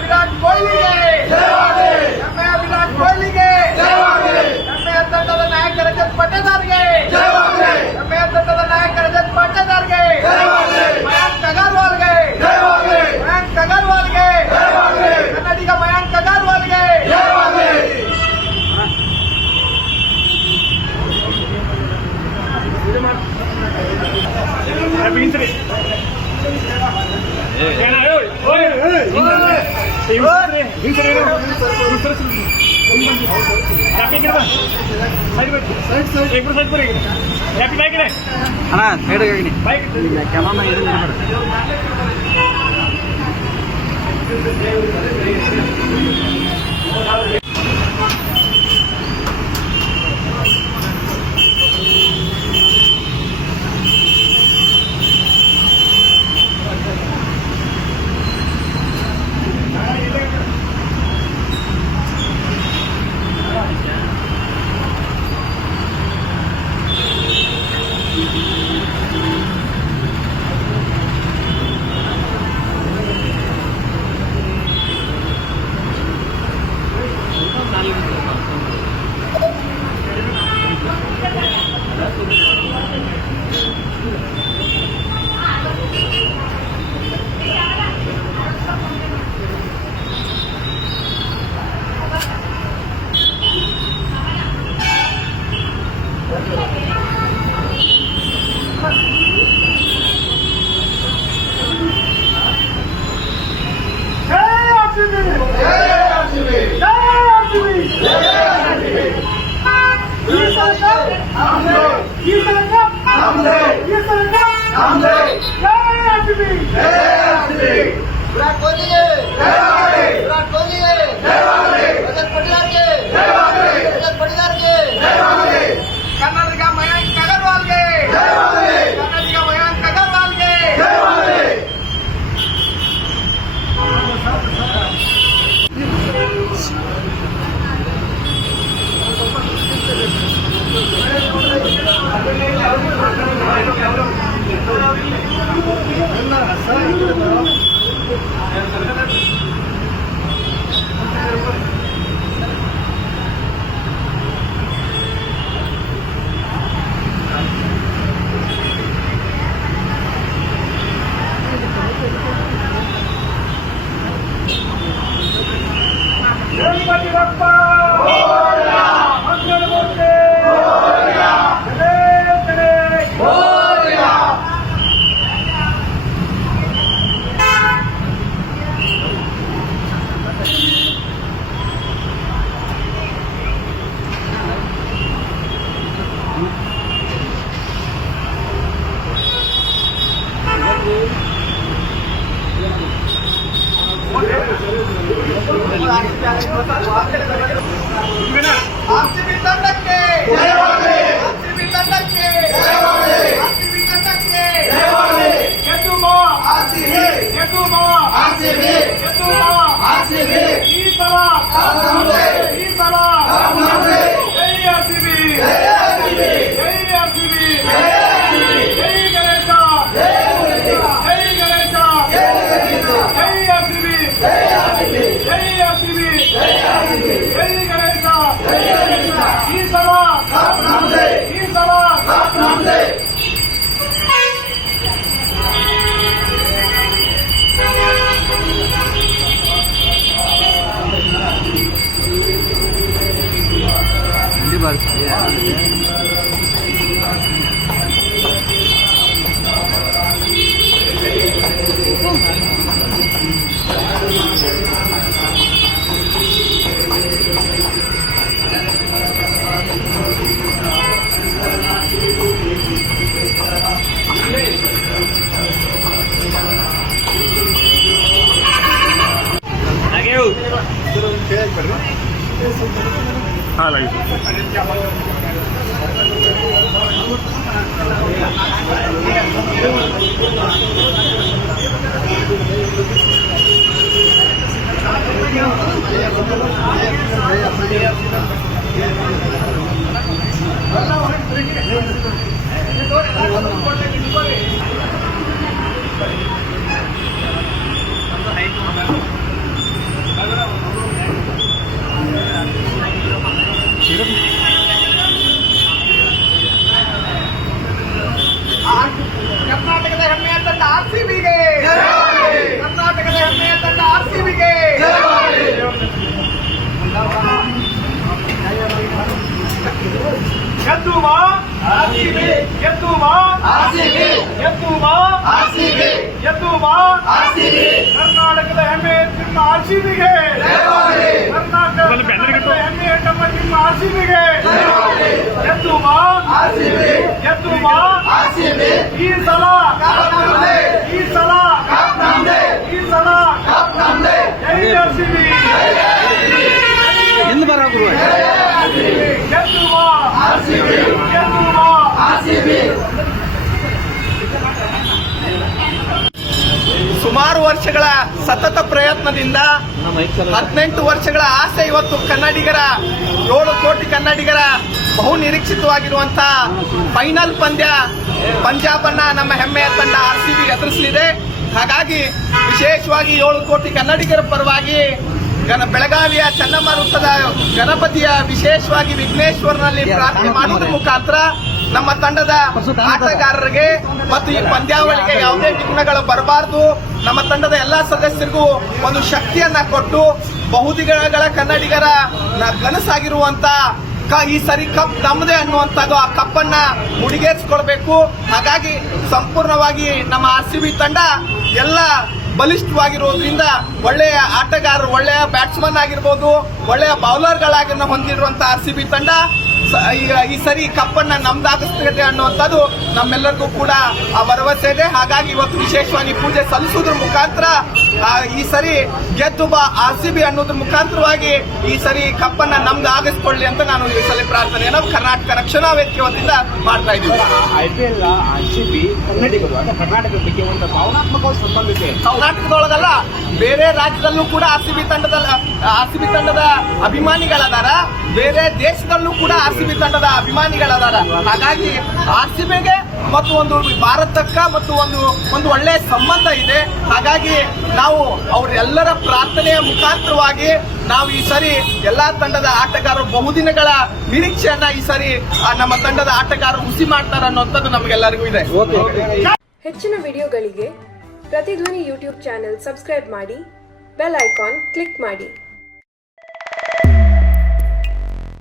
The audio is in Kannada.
ವಿರಾಟ್ ಕೊಹ್ಲಿಗೆ ವಿರಾಟ್ ಕೊಹ್ಲಿಗೆ ಹೆಮ್ಮೆಯ ತಂಡದ ನಾಯಕ ರಜತ್ ಪಟ್ಟೇದಾರ್ಗೆ ಹೆಮ್ಮೆಯ ತಂಡದ ನಾಯಕ ರಜತ್ ಪಟ್ಟೇದಾರ್ಗೆ ಮಯಾಂಕ್ ಅಗರ್ವಾಲ್ಗೆ ಮಯಾಂಕ್ ಅಗರ್ವಾಲ್ಗೆ ಕನ್ನಡಿಗ ಮಯಾಂಕ್ ಅಗರ್ವಾಲ್ಗೆ ಅಣ್ಣ ಸೈಡ್ ಕ್ಯಾಮರಾ ವಿರಾಟ್ ಕೊಹ್ಲಿಗೆ ವಿರಾಟ್ ಕೊಹ್ಲಿಗೆ ರಜತ್ ಪಟ್ಟಿದಾರ್ಗೆ ರಜತ್ ಪಟ್ಟಿದಾರ್ಗೆ ಕನ್ನಡಿಗ ಮಯಾಂಕ್ ಅಗರ್ವಾಲ್ಗೆ ಕನ್ನಡಿಗ ಮಯಾಂಕ್ ಅಗರ್ವಾಲ್ಗೆ ಗಣಪತಿ ಬಪ್ಪ ಮಂಗಳಮೂರ್ತಿ ಆರ್ಸಿಬಿ ತಂಡಕ್ಕೆ ಆರ್ಸಿಬಿ ತಂಡಕ್ಕೆ ಆರ್ಸಿಬಿ ತಂಡಕ್ಕೆ ಗೆದ್ದುಮೋ ಆರ್ಸಿಬಿ ಗೆದ್ದುಮೋ ಆರ್ಸಿಬಿ ಗೆದ್ದುಮೋ ಆರ್ಸಿಬಿ ಈ ಸಲ ಈ ಸಲ ಜೈ ಆರ್ಸಿಬಿ ಜೈ ಆರ್ಸಿಬಿ ಜೈ ಗಣೇಶ ಜೈ ಗಣೇಶ ಜೈ ಆರ್ಸಿಬಿ ಜೈ ಆರ್ಸಿಬಿ ಜೈ ಗಣೇಶ ಈ ಸಲ ಈ ಸಲ हाँ लगी Hello. ಎದ್ದು ಬಾ ಎದ್ದು ಬಾ ಎದ್ದು ಬಾ ಕರ್ನಾಟಕದ ಹೆಮ್ಮೆ ನಿಮ್ಮ ಆರ್ಸಿಬಿಗೆ ಕರ್ನಾಟಕದ ಹೆಮ್ಮೆ ನಮ್ಮ ನಿಮ್ಮ ಆರ್ಸಿಬಿಗೆ ಎದ್ದು ಬಾ ಎದ್ದು ಬಾ ಈ ಸಲ ಈ ಸಲ ಈ ಸಲ ಜೈ ಆರ್ಸಿಬಿ ಎಂದು ಬರೋದು ಎದ್ದು ಬಾ ಎದ್ದು ಬಾ ಸುಮಾರು ವರ್ಷಗಳ ಸತತ ಪ್ರಯತ್ನದಿಂದ 18 ವರ್ಷಗಳ ಆಸೆ ಇವತ್ತು ಕನ್ನಡಿಗರ 7 ಕೋಟಿ ಕನ್ನಡಿಗರ ಬಹು ನಿರೀಕ್ಷಿತವಾಗಿರುವಂತಹ ಫೈನಲ್ ಪಂದ್ಯ ಪಂಜಾಬ್ ಅನ್ನ ನಮ್ಮ ಹೆಮ್ಮೆಯ ತಂಡ ಆರ್ಸಿಬಿ ಎದುರಿಸಲಿದೆ. ಹಾಗಾಗಿ ವಿಶೇಷವಾಗಿ 7 ಕೋಟಿ ಕನ್ನಡಿಗರ ಪರವಾಗಿ ಬೆಳಗಾವಿಯ ಚನ್ನಮರುತ್ತದ ಗಣಪತಿಯ ವಿಶೇಷವಾಗಿ ವಿಘ್ನೇಶ್ವರನಲ್ಲಿ ಪ್ರಾರ್ಥನೆ ಮಾಡುವುದರ ಮುಖಾಂತರ ನಮ್ಮ ತಂಡದ ಆಟಗಾರರಿಗೆ ಮತ್ತು ಈ ಪಂದ್ಯಾವಳಿಗೆ ಯಾವುದೇ ವಿಘ್ನಗಳು ಬರಬಾರದು, ನಮ್ಮ ತಂಡದ ಎಲ್ಲಾ ಸದಸ್ಯರಿಗೂ ಒಂದು ಶಕ್ತಿಯನ್ನ ಕೊಟ್ಟು ಬಹುದಿನಗಳ ಕನ್ನಡಿಗರ ಕನಸಾಗಿರುವಂತ ಈ ಸರಿ ಕಪ್ ನಮ್ಮದೇ ಅನ್ನುವಂಥದ್ದು ಆ ಕಪ್ಪನ್ನ ಮುಡಿಗೇರಿಸಿಕೊಳ್ಬೇಕು. ಹಾಗಾಗಿ ಸಂಪೂರ್ಣವಾಗಿ ನಮ್ಮ ಆರ್ಸಿಬಿ ತಂಡ ಎಲ್ಲ ಬಲಿಷ್ಠವಾಗಿರೋದ್ರಿಂದ ಒಳ್ಳೆಯ ಆಟಗಾರರು, ಒಳ್ಳೆಯ ಬ್ಯಾಟ್ಸ್ಮನ್ ಆಗಿರ್ಬೋದು, ಒಳ್ಳೆಯ ಬೌಲರ್ಗಳಾಗಿ ಹೊಂದಿರುವಂತಹ ಆರ್ಸಿಬಿ ತಂಡ ಈ ಸರಿ ಕಪ್ಪನ್ನ ನಮ್ದಾಗಿಸ್ತದೆ ಅನ್ನುವಂಥದ್ದು ನಮ್ಮೆಲ್ಲರಿಗೂ ಕೂಡ ಆ ಭರವಸೆ ಇದೆ. ಹಾಗಾಗಿ ಇವತ್ತು ವಿಶೇಷವಾಗಿ ಪೂಜೆ ಸಲ್ಲಿಸುವುದ್ರ ಮುಖಾಂತರ ಈ ಸರಿ ಗೆದ್ದು ಬಾ ಆರ್ಸಿಬಿ ಅನ್ನೋದ್ರ ಮುಖಾಂತರವಾಗಿ ಈ ಸರಿ ಕಪ್ಪನ್ನ ನಮ್ದಾಗಿಸ್ಕೊಳ್ಳಿ ಅಂತ ನಾನು ಈ ಸಲ ಪ್ರಾರ್ಥನೆಯನ್ನು ಕರ್ನಾಟಕ ರಕ್ಷಣಾ ವೇದಿಕೆ ವತಿಯಿಂದ ಮಾಡ್ತಾ ಇದ್ದೀವಿ. IPL ಆರ್ಸಿಬಿ ಕನ್ನಡಿಗರು ಅಂದ್ರೆ ಕರ್ನಾಟಕ ಬಗ್ಗೆ ಒಂದು ಭಾವನಾತ್ಮಕ ಸಂಬಂಧ ಇದೆ. ಕರ್ನಾಟಕದೊಳಗಲ್ಲ, ಬೇರೆ ರಾಜ್ಯದಲ್ಲೂ ಕೂಡ ಆರ್ಸಿಬಿ ತಂಡದ ಅಭಿಮಾನಿಗಳದಾರ, ಬೇರೆ ದೇಶದಲ್ಲೂ ಕೂಡ ಆರ್ಸಿಬಿ ತಂಡದ ಅಭಿಮಾನಿಗಳದಾರ. ಹಾಗಾಗಿ ಆರ್ಸಿಬಿಗೆ ಮತ್ತು ಒಂದು ಭಾರತಕ್ಕ ಮತ್ತು ಒಂದು ಒಳ್ಳೆಯ ಸಂಬಂಧ ಇದೆ. ಹಾಗಾಗಿ ನಾವು ಅವರೆಲ್ಲರ ಪ್ರಾರ್ಥನೆಯ ಮುಖಾಂತರವಾಗಿ ನಾವು ಈ ಸರಿ ಎಲ್ಲಾ ತಂಡದ ಆಟಗಾರರು ಬಹುದಿನಗಳ ನಿರೀಕ್ಷೆಯನ್ನ ಈ ಸರಿ ನಮ್ಮ ತಂಡದ ಆಟಗಾರರು ಹುಸಿ ಮಾಡ್ತಾರೆ ಅನ್ನೋಂಥದ್ದು ನಮಗೆಲ್ಲರಿಗೂ ಇದೆ. ಹೆಚ್ಚಿನ ವಿಡಿಯೋಗಳಿಗೆ ಪ್ರತಿಧ್ವನಿ ಯೂಟ್ಯೂಬ್ ಚಾನೆಲ್ ಸಬ್ಸ್ಕ್ರೈಬ್ ಮಾಡಿ, ಬೆಲ್ ಐಕಾನ್ ಕ್ಲಿಕ್ ಮಾಡಿ.